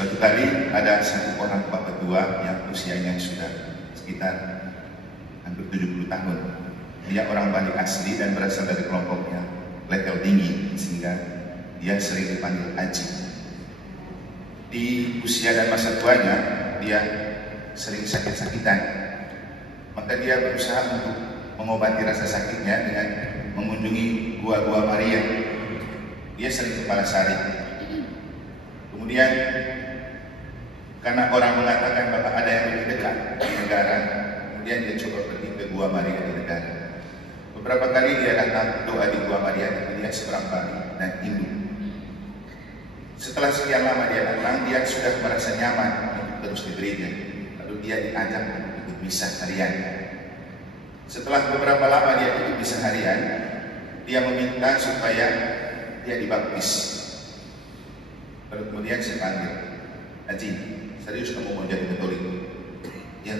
Suatu kali ada satu orang bapak tua yang usianya sudah sekitar hampir 70 tahun. Dia orang Bali asli dan berasal dari kelompok yang level tinggi, sehingga dia sering dipanggil Aji. Di usia dan masa tuanya, dia sering sakit-sakitan. Maka dia berusaha untuk mengobati rasa sakitnya dengan mengunjungi gua-gua Maria. Dia sering kepala sari. Kemudian karena orang mengatakan bahwa ada yang lebih dekat di negara, kemudian dia coba pergi ke Gua Maria di negara. Beberapa kali dia datang doa di Gua Maria, tapi dia seorang Bali dan Hindu. Setelah sekian lama dia datang, dia sudah merasa nyaman untuk terus di gereja. Lalu dia diajak untuk ikut misa harian. Setelah beberapa lama dia ikut misa harian, dia meminta supaya dia dibaptis. Lalu kemudian saya panggil, Haji, serius kamu mau jadi Katolik? Ya,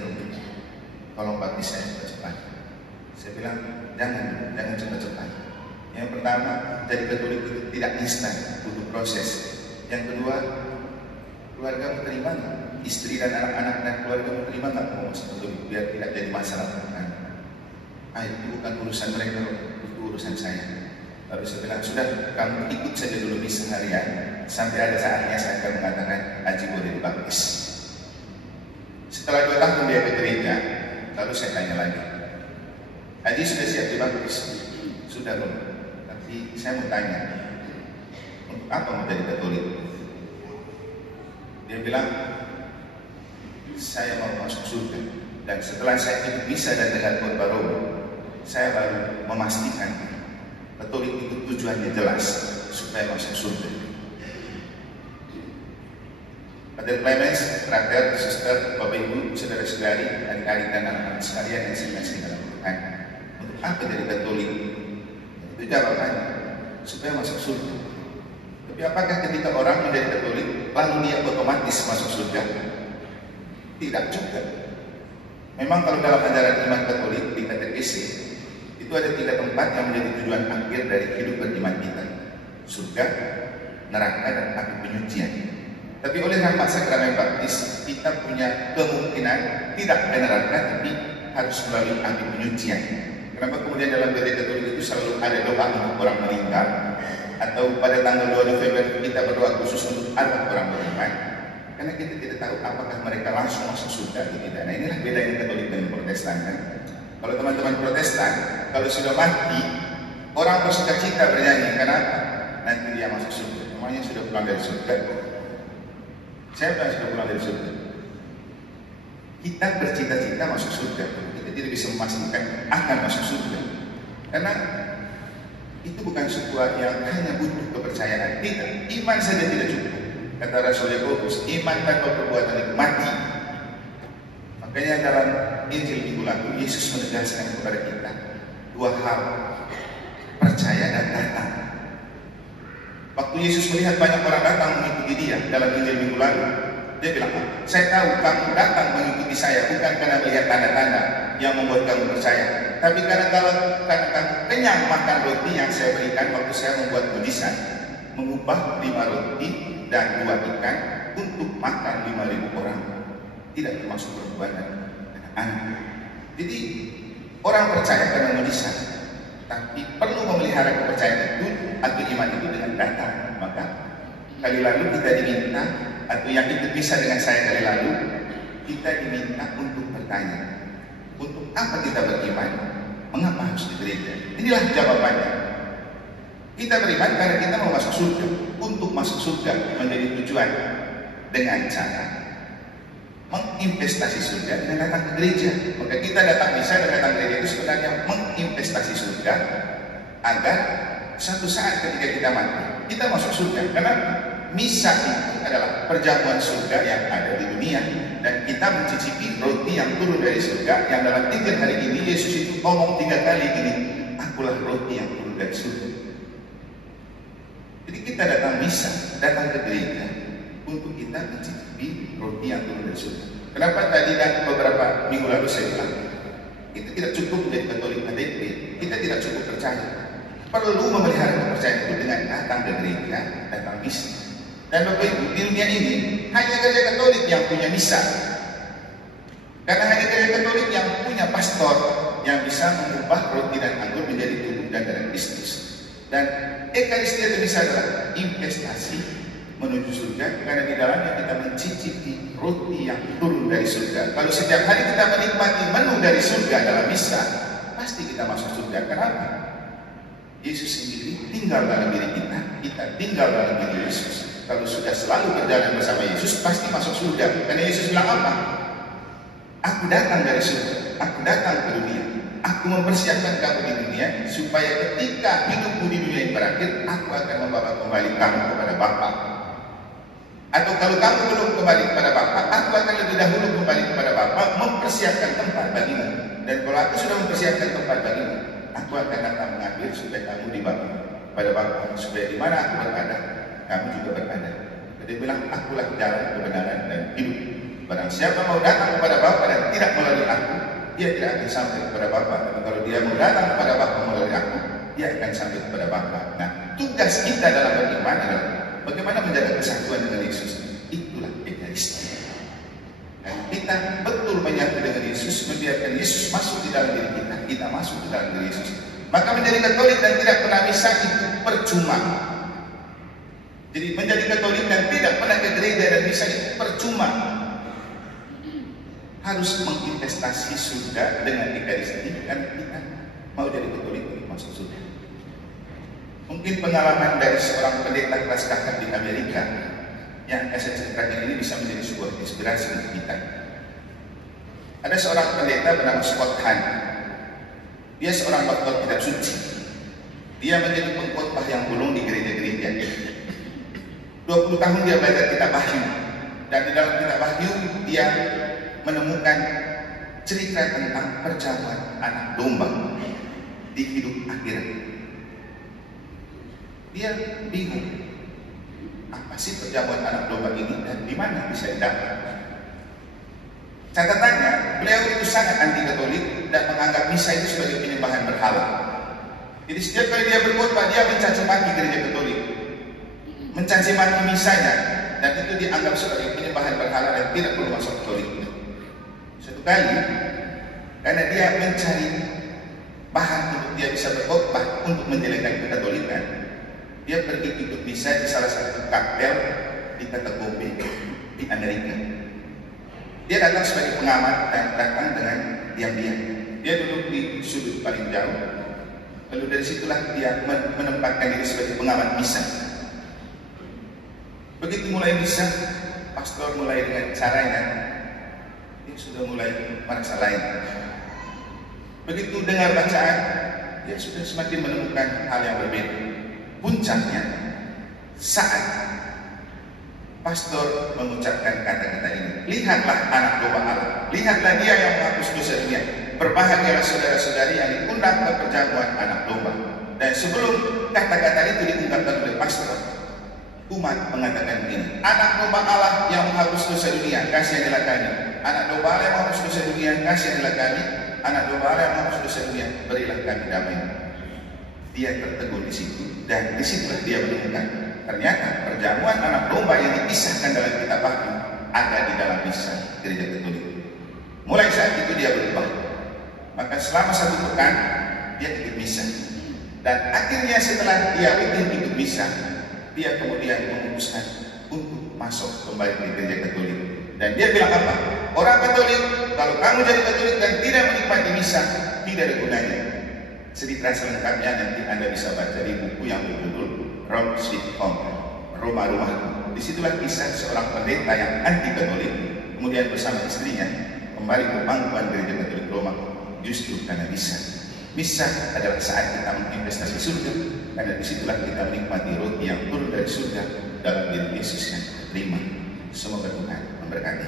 tolong baptis saya cepat. Saya bilang, jangan cepat-cepat. Yang pertama, jadi Katolik itu tidak instan, butuh proses. Yang kedua, keluarga menerima nggak? Istri dan anak-anak dan keluarga menerima nggak mau masuk Katolik? Biar tidak jadi masalah. Itu bukan urusan mereka, itu urusan saya. Lalu saya bilang, sudah, kamu ikut saja dulu misa harian, sampai ada saatnya saya akan mengatakan, Haji boleh dibaptis. Setelah 2 tahun dia ke gereja, lalu saya tanya lagi, Haji sudah siap dibaptis? Sudah belum? Tapi saya mau tanya, untuk apa mau jadi Katolik? Dia bilang, saya mau masuk surga. Dan setelah saya ikut misa dan dengar khotbah Romo, saya baru memastikan Katolik itu tujuannya jelas, supaya masuk surga. Pater Clemens, frater, suster, bapak ibu, saudara-saudari, adik-adik dan anak-anak sekalian yang saya kasih dalam Tuhan, untuk apa jadi Katolik? Itu jawabannya, supaya masuk surga. Tapi apakah ketika orang menjadi Katolik, lalu dia otomatis masuk surga? Tidak juga. Memang kalau dalam ajaran iman Katolik di katekesi, itu ada 3 tempat yang menjadi tujuan akhir dari hidup beriman kita: surga, neraka, dan api penyucian. Tapi oleh rahmat sakramen baptis, kita punya kemungkinan tidak ke neraka, tapi harus melalui api penyucian. Kenapa kemudian dalam gereja Katolik itu selalu ada doa untuk orang meninggal, atau pada tanggal 2 November kita berdoa khusus untuk arwah orang beriman? Karena kita tidak tahu apakah mereka langsung masuk surga atau tidak. Nah, inilah bedanya Katolik dan Protestan kan. Kalau teman-teman Protestan, kalau sudah mati, orang bersuka-cita bernyanyi, karena nanti dia masuk surga. Namanya sudah pulang dari surga. Siapa yang sudah pulang dari surga? Kita bercita-cita masuk surga. Kita tidak bisa memastikan akan masuk surga. Karena itu bukan sebuah yang hanya butuh kepercayaan. Tidak, iman saja tidak cukup. Kata Rasul Yakobus, iman tanpa perbuatan itu mati. Makanya dalam Injil Minggu lalu, Yesus menegaskan kepada kita 2 hal, percaya dan datang. Waktu Yesus melihat banyak orang datang mengikuti dia dalam Injil Minggu lalu, dia bilang, saya tahu kamu datang mengikuti saya bukan karena melihat tanda-tanda yang membuat kamu percaya, tapi karena kamu kenyang makan roti yang saya berikan waktu saya membuat mujizat, mengubah 5 roti dan 2 ikan untuk makan 5.000 orang. Tidak termasuk perempuan dan anak. Jadi orang percaya karena mujizat, tapi perlu memelihara kepercayaan itu atau iman itu dengan data. Maka kali lalu kita diminta, atau yang ikut bisa dengan saya kali lalu, kita diminta untuk bertanya, untuk apa kita beriman? Mengapa harus di gereja? Inilah jawabannya. Kita beriman karena kita mau masuk surga. Untuk masuk surga menjadi tujuan dengan cara menginvestasi surga dengan datang ke gereja. Maka kita datang misa dan datang ke gereja itu sebenarnya menginvestasi surga agar suatu saat ketika kita mati, kita masuk surga. Karena misa itu adalah perjamuan surga yang ada di dunia, dan kita mencicipi roti yang turun dari surga, yang dalam Injil hari ini Yesus itu ngomong 3 kali gini, akulah roti yang turun dari surga. Jadi kita datang misa, datang ke gereja untuk kita mencicipi roti yang turun dari surga. Kenapa tadi dan beberapa minggu lalu saya bilang, kita tidak cukup menjadi Katolik KTP, kita tidak cukup percaya. Perlu memelihara kepercayaan itu dengan datang ke gereja, datang misa. Dan Bapak Ibu, di dunia ini hanya gereja Katolik yang punya misa. Karena hanya gereja Katolik yang punya pastor yang bisa mengubah roti dan anggur menjadi tubuh dan darah Kristus. Dan Ekaristia itu bisa adalah investasi menuju surga, karena di dalamnya kita mencicipi roti yang turun dari surga. Kalau setiap hari kita menikmati menu dari surga dalam misa, pasti kita masuk surga. Kenapa? Yesus sendiri tinggal dalam diri kita, kita tinggal dalam diri Yesus. Kalau sudah selalu berjalan bersama Yesus, pasti masuk surga. Karena Yesus bilang apa? Aku datang dari surga, aku datang ke dunia, aku mempersiapkan kamu di dunia, supaya ketika hidupmu di dunia ini berakhir, aku akan membawa kembali kamu kepada Bapa. Atau kalau kamu belum kembali kepada Bapa, aku akan lebih dahulu kembali kepada Bapa, mempersiapkan tempat bagimu. Dan kalau aku sudah mempersiapkan tempat bagimu, aku akan datang mengambil supaya kamu dibawa pada Bapa, supaya di mana aku berada, kamu juga berada. Jadi bilang, akulah jalan, kebenaran dan hidup. Barang siapa mau datang kepada Bapa dan tidak melalui aku, dia tidak akan sampai kepada Bapa. Tapi kalau dia mau datang kepada Bapa melalui aku, dia akan sampai kepada Bapa. Nah, tugas kita dalam beriman adalah bagaimana menjaga kesatuan dengan Yesus. Itulah Ekaristia. Dan kita betul menyatu dengan Yesus, membiarkan Yesus masuk di dalam diri kita, kita masuk di dalam diri Yesus. Maka menjadi Katolik dan tidak pernah misa itu percuma. Jadi menjadi Katolik dan tidak pernah ke gereja dan misa itu percuma. Harus menginvestasi surga dengan Ekaristia, karena kita mau jadi Katolik untuk masuk surga. Mungkin pengalaman dari seorang pendeta kelas kakap di Amerika yang saya ceritakan ini bisa menjadi sebuah inspirasi untuk kita. Ada seorang pendeta bernama Scott Hahn. Dia seorang doktor kitab suci. Dia menjadi pengkhotbah yang bulung di gereja-gereja. 20 tahun dia belajar kitab Wahyu, dan di dalam kitab Wahyu dia menemukan cerita tentang perjamuan anak domba di hidup akhirat. Dia bingung, apa sih perjamuan anak domba ini dan di mana bisa didapat? Catatannya, beliau itu sangat anti Katolik dan menganggap misa itu sebagai penyembahan berhala. Jadi setiap kali dia berkhotbah, dia mencaci maki gereja Katolik, mencaci maki misanya, dan itu dianggap sebagai penyembahan berhala dan tidak perlu masuk Katolik. Suatu kali, karena dia mencari bahan untuk dia bisa berkhotbah untuk menjelekkan Katolikan, dia pergi ikut misa di salah satu kapel di Katakombe di Amerika. Dia datang sebagai pengamat dan datang dengan diam-diam. Dia duduk di sudut paling jauh. Lalu dari situlah dia menempatkan diri sebagai pengamat misa. Begitu mulai misa, pastor mulai dengan caranya, dia sudah mulai merasa lain. Begitu dengar bacaan, dia sudah semakin menemukan hal yang berbeda. Puncaknya saat pastor mengucapkan kata-kata ini, lihatlah anak domba Allah, lihatlah dia yang menghapus dosa dunia, berbahagialah saudara-saudari yang diundang ke perjamuan anak domba. Dan sebelum kata-kata itu diungkapkan oleh pastor, umat mengatakan begini, anak domba Allah yang menghapus dosa dunia, kasihanilah kami. Anak domba Allah yang menghapus dosa dunia, kasihanilah kami. Anak domba Allah yang menghapus dosa dunia, berilah kami damai. Dia tertegun di situ, dan di situlah dia menemukan ternyata perjamuan anak domba yang dipisahkan dalam kitab Wahyu ada di dalam misa gereja Katolik. Mulai saat itu dia berubah. Maka selama 1 pekan dia ikut misa, dan akhirnya setelah dia rutin ikut misa, dia kemudian memutuskan untuk masuk kembali ke gereja Katolik. Dan dia bilang apa? Orang Katolik, kalau kamu jadi Katolik dan tidak menikmati misa, tidak ada gunanya. Sedikit selengkapnya nanti Anda bisa baca di buku yang berjudul Rome Sweet Home, Roma Rumahku. Disitulah kisah seorang pendeta yang anti Katolik, kemudian bersama istrinya kembali ke pangkuan gereja Katolik Roma, justru karena misa. Misa adalah saat kita menginvestasi surga, karena disitulah kita menikmati roti yang turun dari surga dalam diri Yesus yang terima. Semoga Tuhan memberkati.